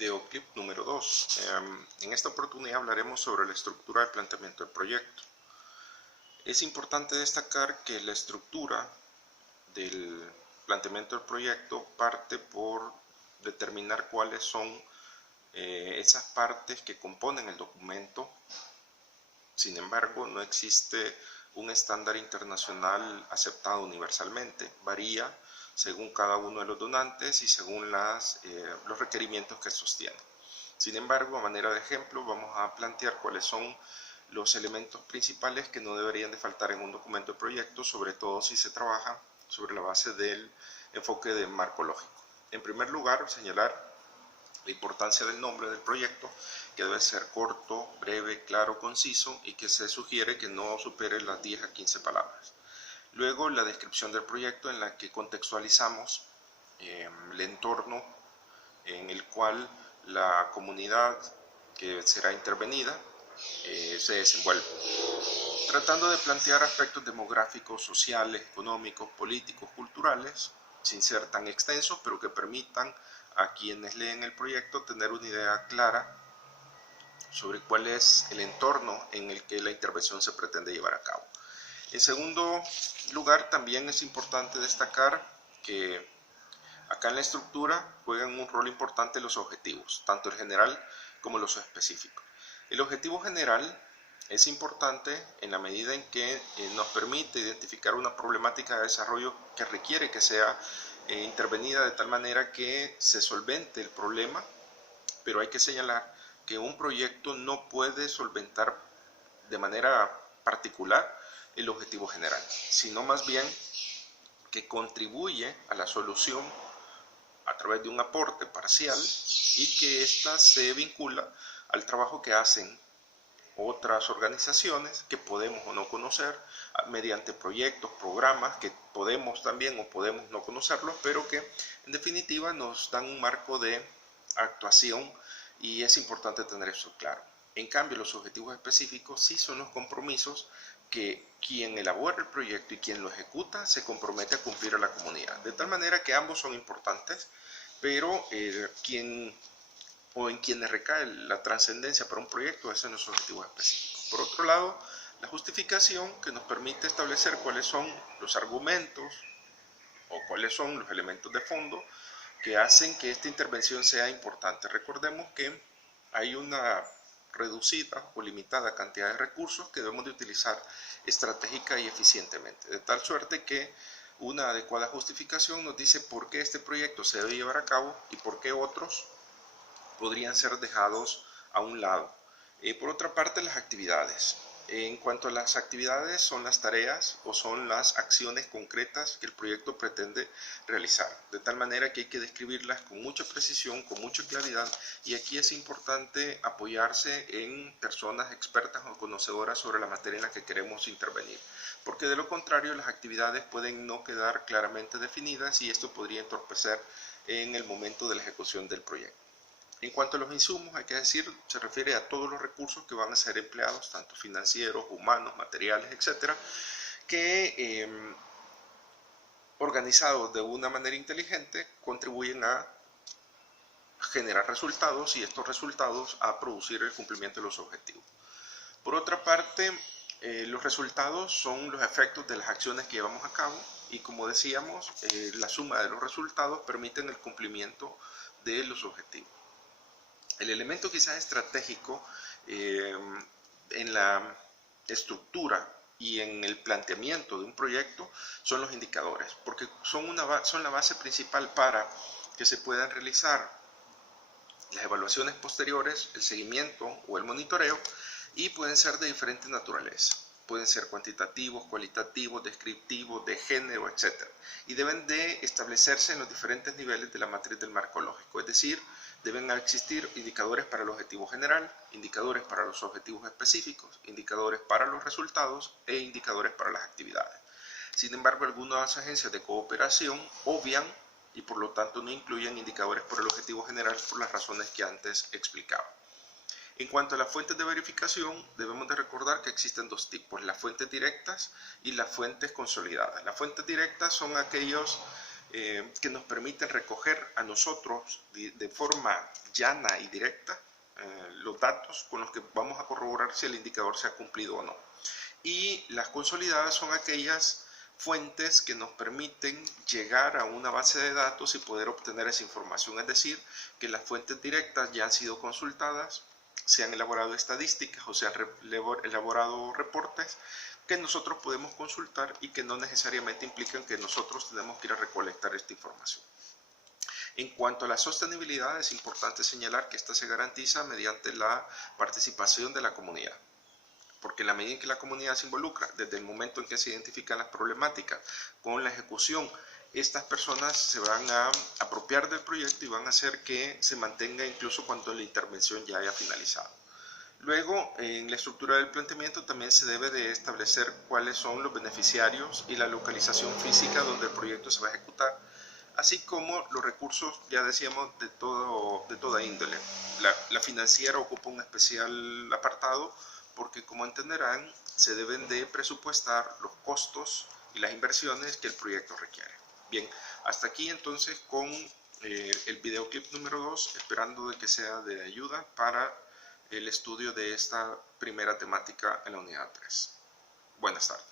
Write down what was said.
Videoclip número 2. En esta oportunidad hablaremos sobre la estructura del planteamiento del proyecto. Es importante destacar que la estructura del planteamiento del proyecto parte por determinar cuáles son esas partes que componen el documento. Sin embargo, no existe un estándar internacional aceptado universalmente. Varía según cada uno de los donantes y según los requerimientos que sostiene. Sin embargo, a manera de ejemplo, vamos a plantear cuáles son los elementos principales que no deberían de faltar en un documento de proyecto, sobre todo si se trabaja sobre la base del enfoque de marco lógico. En primer lugar, señalar la importancia del nombre del proyecto, que debe ser corto, breve, claro, conciso y que se sugiere que no supere las 10 a 15 palabras. Luego, la descripción del proyecto en la que contextualizamos el entorno en el cual la comunidad que será intervenida se desenvuelve, tratando de plantear aspectos demográficos, sociales, económicos, políticos, culturales, sin ser tan extensos, pero que permitan a quienes leen el proyecto tener una idea clara sobre cuál es el entorno en el que la intervención se pretende llevar a cabo. En segundo lugar, también es importante destacar que acá en la estructura juegan un rol importante los objetivos, tanto el general como los específicos. El objetivo general es importante en la medida en que nos permite identificar una problemática de desarrollo que requiere que sea intervenida de tal manera que se solvente el problema, pero hay que señalar que un proyecto no puede solventar de manera particular el objetivo general, sino más bien que contribuye a la solución a través de un aporte parcial y que ésta se vincula al trabajo que hacen otras organizaciones que podemos o no conocer mediante proyectos, programas que podemos también o podemos no conocerlos, pero que en definitiva nos dan un marco de actuación y es importante tener eso claro. En cambio, los objetivos específicos sí son los compromisos que quien elabora el proyecto y quien lo ejecuta se compromete a cumplir a la comunidad. De tal manera que ambos son importantes, pero en quienes recae la trascendencia para un proyecto es en los objetivos específicos. Por otro lado, la justificación que nos permite establecer cuáles son los argumentos o cuáles son los elementos de fondo que hacen que esta intervención sea importante. Recordemos que hay una reducida o limitada cantidad de recursos que debemos de utilizar estratégica y eficientemente, de tal suerte que una adecuada justificación nos dice por qué este proyecto se debe llevar a cabo y por qué otros podrían ser dejados a un lado. Por otra parte, las actividades. En cuanto a las actividades, son las tareas o son las acciones concretas que el proyecto pretende realizar, de tal manera que hay que describirlas con mucha precisión, con mucha claridad, y aquí es importante apoyarse en personas expertas o conocedoras sobre la materia en la que queremos intervenir, porque de lo contrario las actividades pueden no quedar claramente definidas y esto podría entorpecer en el momento de la ejecución del proyecto. En cuanto a los insumos, hay que decir, se refiere a todos los recursos que van a ser empleados, tanto financieros, humanos, materiales, etcétera, que organizados de una manera inteligente contribuyen a generar resultados y estos resultados a producir el cumplimiento de los objetivos. Por otra parte, los resultados son los efectos de las acciones que llevamos a cabo y, como decíamos, la suma de los resultados permiten el cumplimiento de los objetivos. El elemento quizás estratégico en la estructura y en el planteamiento de un proyecto son los indicadores, porque son la base principal para que se puedan realizar las evaluaciones posteriores, el seguimiento o el monitoreo, y pueden ser de diferente naturaleza. Pueden ser cuantitativos, cualitativos, descriptivos, de género, etc. Y deben de establecerse en los diferentes niveles de la matriz del marco lógico, es decir, deben existir indicadores para el objetivo general, indicadores para los objetivos específicos, indicadores para los resultados e indicadores para las actividades. Sin embargo, algunas agencias de cooperación obvian y por lo tanto no incluyen indicadores por el objetivo general por las razones que antes explicaba. En cuanto a las fuentes de verificación, debemos de recordar que existen dos tipos, las fuentes directas y las fuentes consolidadas. Las fuentes directas son aquellos que nos permiten recoger a nosotros de forma llana y directa los datos con los que vamos a corroborar si el indicador se ha cumplido o no. Y las consolidadas son aquellas fuentes que nos permiten llegar a una base de datos y poder obtener esa información, es decir, que las fuentes directas ya han sido consultadas, se han elaborado estadísticas o se han elaborado reportes que nosotros podemos consultar y que no necesariamente implican que nosotros tenemos que ir a recolectar esta información. En cuanto a la sostenibilidad, es importante señalar que esta se garantiza mediante la participación de la comunidad, porque en la medida en que la comunidad se involucra, desde el momento en que se identifican las problemáticas con la ejecución, estas personas se van a apropiar del proyecto y van a hacer que se mantenga incluso cuando la intervención ya haya finalizado. Luego, en la estructura del planteamiento también se debe de establecer cuáles son los beneficiarios y la localización física donde el proyecto se va a ejecutar, así como los recursos, ya decíamos, de toda índole. La financiera ocupa un especial apartado porque, como entenderán, se deben de presupuestar los costos y las inversiones que el proyecto requiere. Bien, hasta aquí entonces con el videoclip número 2, esperando de que sea de ayuda para el estudio de esta primera temática en la unidad 3. Buenas tardes.